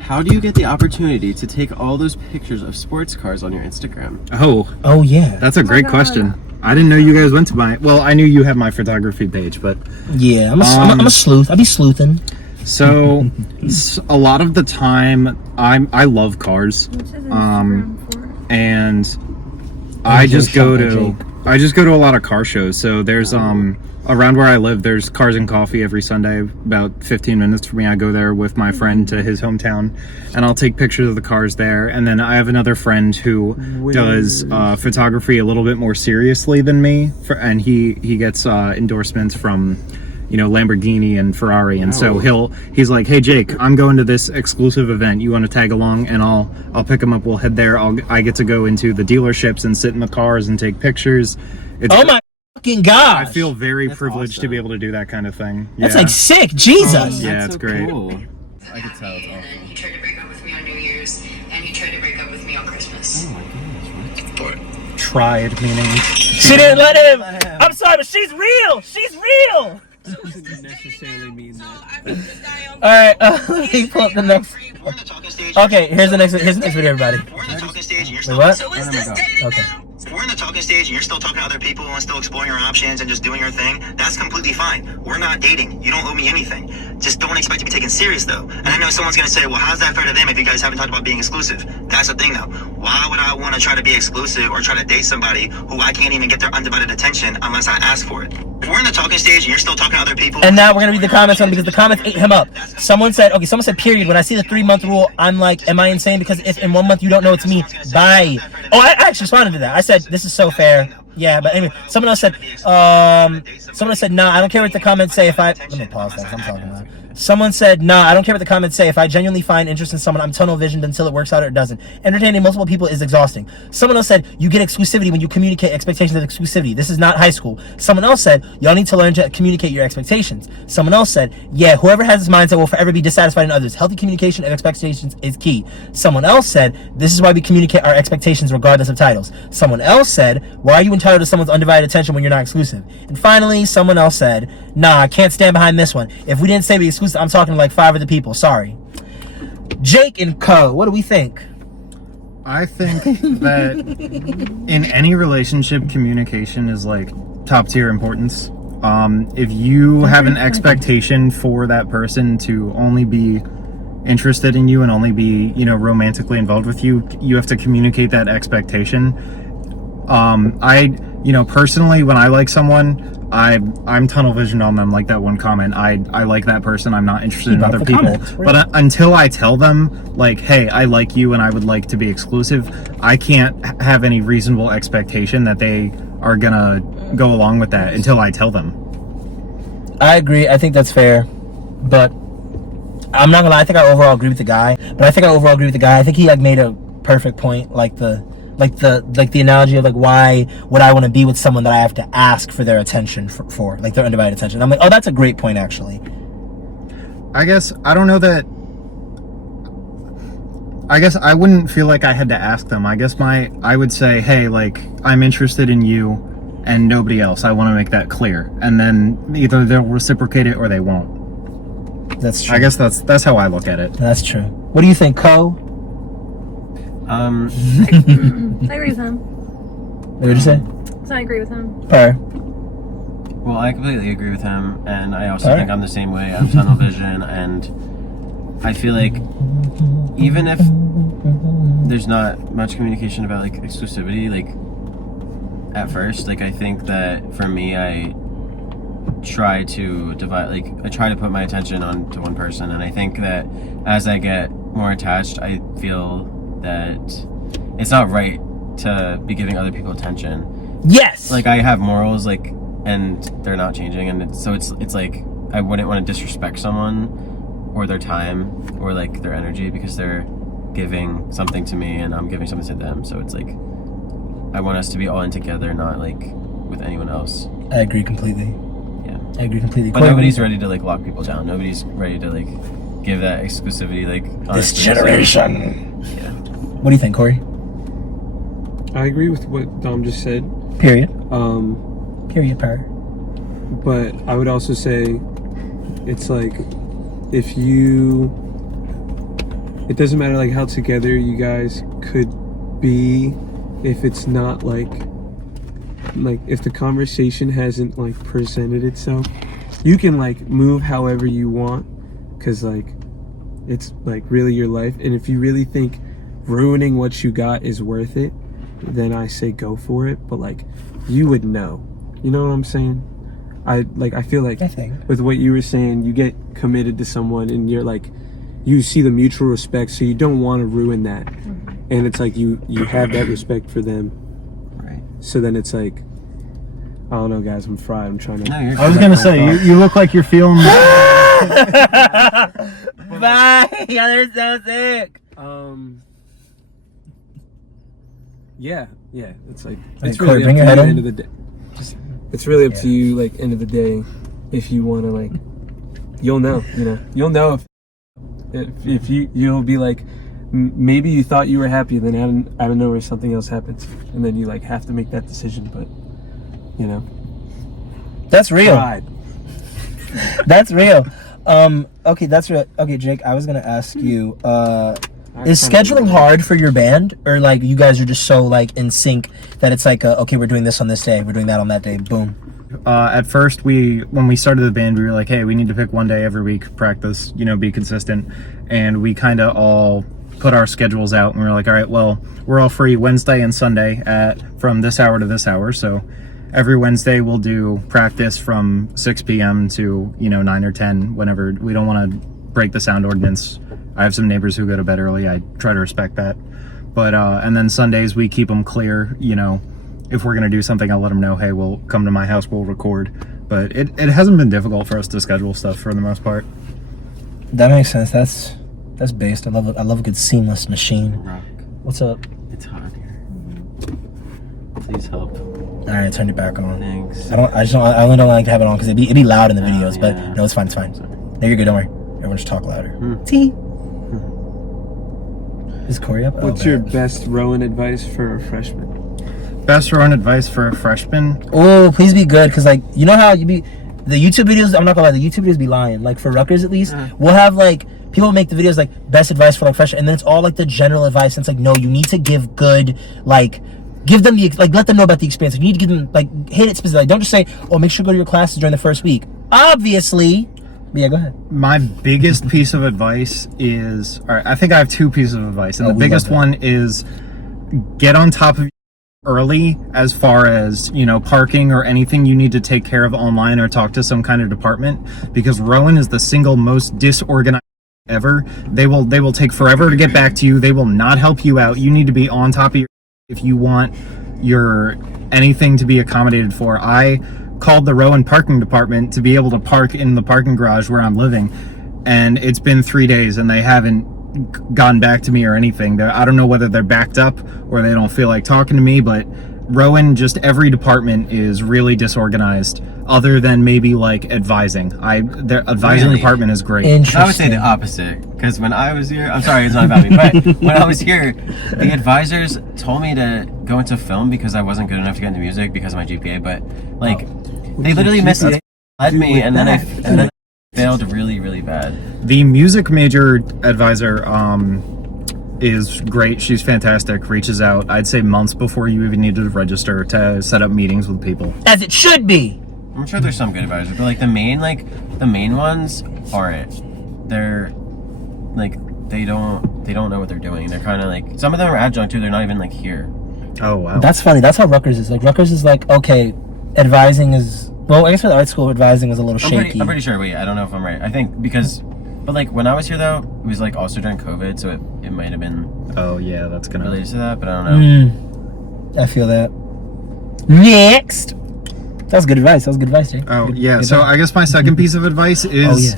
How do you get the opportunity to take all those pictures of sports cars on your Instagram? Oh yeah. That's a great question. I didn't know you guys went to well, I knew you have my photography page, but yeah, I'm a sleuth. I be sleuthing. So a lot of the time I love cars. And I just go to a lot of car shows. So there's around where I live, there's Cars and Coffee every Sunday, about 15 minutes from me. I go there with my friend to his hometown, and I'll take pictures of the cars there. And then I have another friend who does photography a little bit more seriously than me, and he gets endorsements from, you know, Lamborghini and Ferrari, and so he's like, hey Jake, I'm going to this exclusive event, you want to tag along? And I'll pick him up, we'll head there. I get to go into the dealerships and sit in the cars and take pictures. Oh my fucking god, I feel very privileged to be able to do that kind of thing. That's like sick. Jesus. Yeah, it's so great. Cool. I could tell it's awesome. And then he tried to break up with me on New Year's, and he tried to break up with me on Christmas. Oh my goodness, what? Tried, meaning She didn't let him. I'm sorry, but she's real. She's real. Doesn't necessarily mean that. Alright, let me pull up the next. Okay, here's the next video, everybody. We're in the talking stage and you're Wait, still what? So is this dating Okay. If we're in the talking stage and you're still talking to other people and still exploring your options and just doing your thing, that's completely fine. We're not dating. You don't owe me anything. Just don't expect to be taken serious though. And I know someone's gonna say, well, how's that fair to them if you guys haven't talked about being exclusive? That's the thing though. Why would I want to try to be exclusive or try to date somebody who I can't even get their undivided attention unless I ask for it? If we're in the talking stage and you're still talking to other people. And now we're gonna read the comments on because the comments ate him up. Someone said period. When I see the 3-month rule, I'm like, am I insane? Because if in 1 month you don't know it's me, bye. Oh, I actually responded to that. I said, this is so fair. Yeah, but anyway, someone else said, nah, I don't care what the comments say if I, let me pause that, 'cause I'm talking about it. Someone said, nah, I don't care what the comments say. If I genuinely find interest in someone, I'm tunnel visioned until it works out or it doesn't. Entertaining multiple people is exhausting. Someone else said, you get exclusivity when you communicate expectations of exclusivity. This is not high school. Someone else said, y'all need to learn to communicate your expectations. Someone else said, yeah, whoever has this mindset will forever be dissatisfied in others. Healthy communication of expectations is key. Someone else said, this is why we communicate our expectations regardless of titles. Someone else said, why are you entitled to someone's undivided attention when you're not exclusive? And finally, someone else said, nah, I can't stand behind this one. If we didn't say we exclusive, I'm talking to like 5 other people. Sorry. Jake and Co, what do we think? I think that in any relationship, communication is like top tier importance. If you have an expectation for that person to only be interested in you and only be, you know, romantically involved with you, you have to communicate that expectation. You know, personally, when I like someone, I'm tunnel visioned on them, like that one comment. I like that person. I'm not interested in other people. But until I tell them, like, hey, I like you and I would like to be exclusive, I can't have any reasonable expectation that they are gonna go along with that until I tell them. I agree. I think that's fair. But I'm not gonna lie, I think I overall agree with the guy. I think he like made a perfect point, like the analogy of like, why would I want to be with someone that I have to ask for their attention for like their undivided attention? I'm like, oh, that's a great point actually. I guess I wouldn't feel like I had to ask them. I would say, hey, like, I'm interested in you and nobody else. I want to make that clear. And then either they'll reciprocate it or they won't. That's true. I guess that's how I look at it. That's true. What do you think, Co? I agree with him. What did you say? So I agree with him. Per. Well, I completely agree with him, and I also think I'm the same way. I'm tunnel vision, and I feel like even if there's not much communication about like exclusivity, like at first, like I think that for me, I try to put my attention onto one person, and I think that as I get more attached, I feel that it's not right to be giving other people attention. Yes. Like I have morals, like, and they're not changing, and it's like I wouldn't want to disrespect someone or their time or like their energy because they're giving something to me and I'm giving something to them. So it's like I want us to be all in together, not like with anyone else. I agree completely. Yeah, I agree completely. But nobody's ready to like lock people down. Nobody's ready to like give that exclusivity. Like this generation. Yeah. What do you think, Corey? I agree with what Dom just said. Period. Period, Per. But I would also say it's like if you, it doesn't matter like how together you guys could be if it's not like if the conversation hasn't like presented itself. You can like move however you want, because like it's like really your life, and if you really think ruining what you got is worth it, then I say go for it. But like, you would know, you know what I'm saying? I feel like with what you were saying, you get committed to someone and you're like, you see the mutual respect, so you don't want to ruin that. And it's like you have that respect for them, Right. so then it's like, I don't know, guys, I'm fried. I'm trying to. No, you're I was gonna say you look like you're feeling. Bye. Yeah, they're so sick. Yeah. It's like Hey, it's Corey, really bring up your to head you in. end of the day. It's really up to you. Like end of the day, if you want to like, you'll know. You'll know if you'll be like, maybe you thought you were happy, then out of nowhere something else happens, and then you like have to make that decision. But That's real. pride. That's real. Okay, that's real. Okay, Jake, I was gonna ask you, is scheduling hard for your band, or like you guys are just so like in sync that it's like, okay, we're doing this on this day, we're doing that on that day, boom. At first, when we started the band, we were like, hey, we need to pick one day every week, practice, be consistent. And we kind of all put our schedules out, and we were like, all right, well, we're all free Wednesday and Sunday from this hour to this hour. So every Wednesday we'll do practice from 6 p.m. to, 9 or 10, whenever. We don't want to break the sound ordinance. I have some neighbors who go to bed early. I try to respect that. But, and then Sundays we keep them clear, if we're going to do something, I'll let them know, hey, we'll come to my house, we'll record. But it hasn't been difficult for us to schedule stuff for the most part. That makes sense. That's based. I love a good seamless machine. Rock. What's up? It's hot here. Please help. All right, turn it back on. Thanks. I only don't like to have it on because it'd be loud in the videos, yeah. but no, it's fine. No, you're good. Don't worry. Everyone just talk louder. See? Is Corey up? What's your best Rowan advice for a freshman? Best run advice for a freshman? Oh, please be good, because like, you know how you be the YouTube videos, I'm not gonna lie, the YouTube videos be lying. Like for Rutgers at least, we'll have like people make the videos like best advice for like freshmen, and then it's all like the general advice, and it's like, no, you need to give good, like give them the, like let them know about the experience. Like, you need to give them, like hit it specifically. Don't just say, oh, make sure you go to your classes during the first week. Obviously. But yeah, go ahead. My biggest piece of advice is, all right, I think I have two pieces of advice, and the biggest one is get on top of early as far as parking or anything you need to take care of online or talk to some kind of department, because Rowan is the single most disorganized ever. They will take forever to get back to you. They will not help you out. You need to be on top of your if you want your anything to be accommodated for. I called the Rowan parking department to be able to park in the parking garage where I'm living, and it's been 3 days and they haven't gotten back to me or anything. I don't know whether they're backed up or they don't feel like talking to me, but Rowan, just every department is really disorganized, other than maybe like advising. Their advising department is great. I would say the opposite, because when I was here, I'm sorry, it's not about me, but when I was here, the advisors told me to go into film because I wasn't good enough to get into music because of my GPA, but like they literally misled me, and then I failed really, really bad. The music major advisor is great. She's fantastic. Reaches out, I'd say months before you even need to register to set up meetings with people. As it should be. I'm sure there's some good advisors, but like the main ones aren't. They're like they don't know what they're doing. They're kind of like, some of them are adjunct too. They're not even like here. Oh wow. That's funny. That's how Rutgers is. Like Rutgers is like, okay, advising is, well, I guess for the art school, advising is a little shaky. I'm pretty sure. Wait, I don't know if I'm right. I think because, but like when I was here though, it was like also during COVID, so it might have been. Oh yeah, that's gonna related to that, but I don't know. I feel that. Next. That was good advice. Jake. Oh good, yeah. good So advice. I guess my second piece of advice is,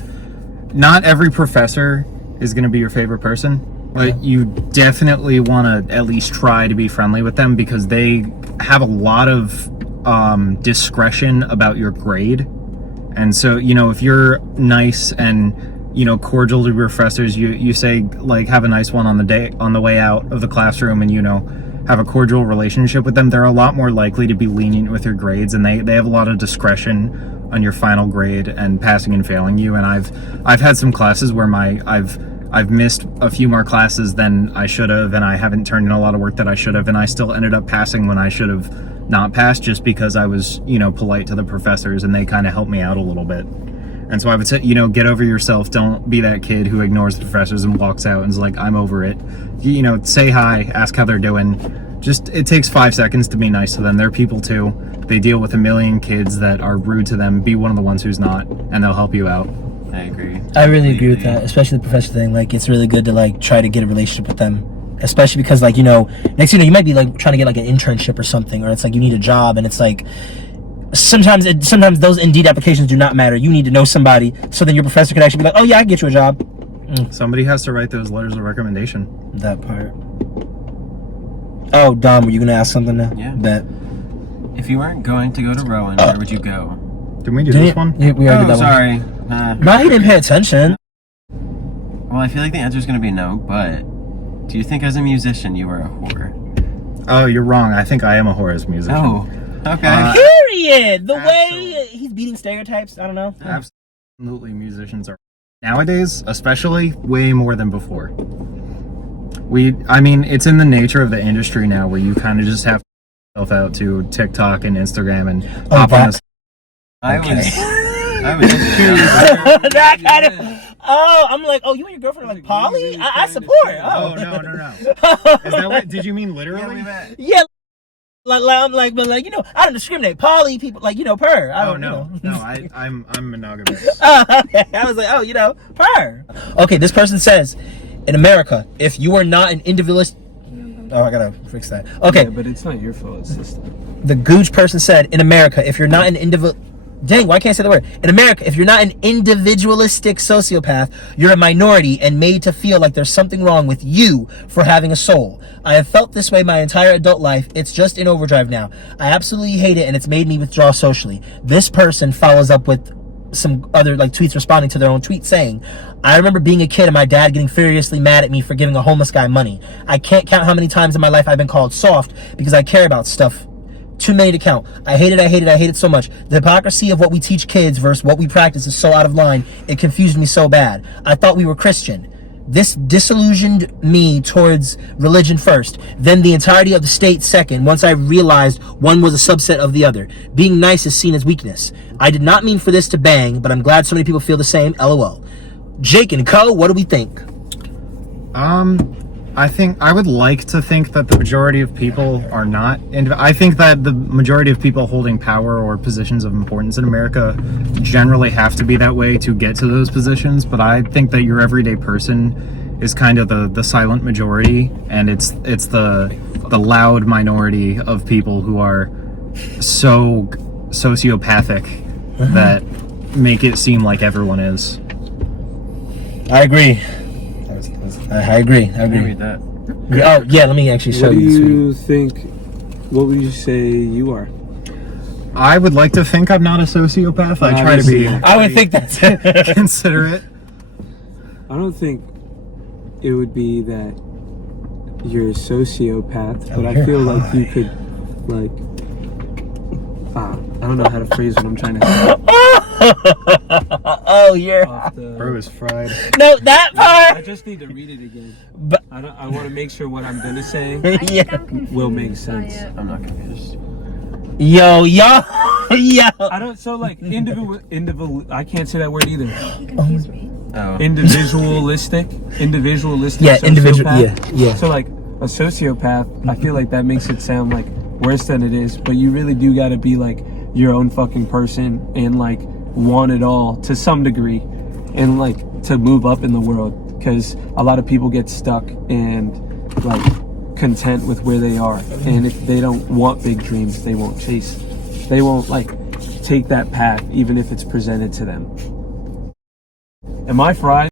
not every professor is gonna be your favorite person. But you definitely want to at least try to be friendly with them, because they have a lot of discretion about your grade. And so, if you're nice and, cordial to your professors, you say, like, have a nice one on the way out of the classroom, and, have a cordial relationship with them, they're a lot more likely to be lenient with your grades, and they have a lot of discretion your final grade and passing and failing you. And I've had some classes where I've missed a few more classes than I should have, and I haven't turned in a lot of work that I should have, and I still ended up passing when I should have not passed, just because I was, you know, polite to the professors and they kind of helped me out a little bit. And so I would say, you know, get over yourself. Don't be that kid who ignores the professors and walks out and is like, I'm over it. You know, say hi, ask how they're doing. Just, it takes 5 seconds to be nice to them. They're people too. They deal with a million kids that are rude to them. Be one of the ones who's not, and they'll help you out. I agree. I really agree with that, especially the professor thing. Like, it's really good to like try to get a relationship with them, especially because, like, you know, next thing you know, you might be like trying to get like an internship or something, or it's like you need a job, and it's like sometimes those Indeed applications do not matter. You need to know somebody, so then your professor could actually be like, oh yeah, I can get you a job. Somebody has to write those letters of recommendation. That part. Oh, Dom, were you gonna ask something now? Yeah. Bet. If you weren't going to go to Rowan, where would you go? Didn't we do this one? Yeah, we already did that sorry. No, he didn't pay attention. Well, I feel like the answer is going to be no, but do you think as a musician you are a whore? Oh, you're wrong. I think I am a whore as a musician. Oh, okay. Period. The Absolutely. way he's beating stereotypes, I don't know. Absolutely, musicians are nowadays, especially, way more than before. I mean, it's in the nature of the industry now, where you kind of just have to put yourself out to TikTok and Instagram and hop on this. I was That kind of. Oh, I'm like, oh, you and your girlfriend are like poly? I support. Oh, no. Is that what? Did you mean literally? Yeah. Like, I'm like, but like, you know, I don't discriminate. Poly people, like, you know, per. I Oh don't, no, you know. no, I'm monogamous. Okay. I was like, oh, you know, per. Okay, this person says, in America, if you are not an individualist. Oh, I gotta fix that. Okay. Yeah, but it's not your fault, it's system. The Gooch person said, in America, if you're not an individual. Dang, why can't I say the word? In America, if you're not an individualistic sociopath, you're a minority and made to feel like there's something wrong with you for having a soul. I have felt this way my entire adult life. It's just in overdrive now. I absolutely hate it, and it's made me withdraw socially. This person follows up with some other like tweets responding to their own tweet saying, I remember being a kid and my dad getting furiously mad at me for giving a homeless guy money. I can't count how many times in my life I've been called soft because I care about stuff. Too many to count. I hate it so much. The hypocrisy of what we teach kids versus what we practice is so out of line. It confused me so bad. I thought we were Christian. This disillusioned me towards religion first, then the entirety of the state second, once I realized one was a subset of the other. Being nice is seen as weakness. I did not mean for this to bang, but I'm glad so many people feel the same. LOL. Jake and Co, what do we think? I would like to think that the majority of people are not. And I think that the majority of people holding power or positions of importance in America generally have to be that way to get to those positions. But I think that your everyday person is kind of the silent majority, and it's the loud minority of people who are so sociopathic that make it seem like everyone is. I agree. I agree. I read that. Oh, yeah, let me actually show What do you. you think? What would you say you are? I would like to think I'm not a sociopath. I try to be. I would think that's considerate. I don't think it would be that you're a sociopath, but I feel like you could, like, I don't know how to phrase what I'm trying to say. Oh, you're. Bro is fried. No, that part. I just need to read it again. But I want to make sure what I'm gonna say yeah. will make sense. I'm not confused. Yo. I don't. So like individual. I can't say that word either. You confused me. Oh. Individualistic. Yeah, individual. sociopath. Yeah. So like a sociopath, I feel like that makes it sound like worse than it is. But you really do got to be like your own fucking person and like want it all to some degree, and like to move up in the world. Because a lot of people get stuck and like content with where they are, and if they don't want big dreams, they won't chase. They won't like take that path, even if it's presented to them. Am I fried?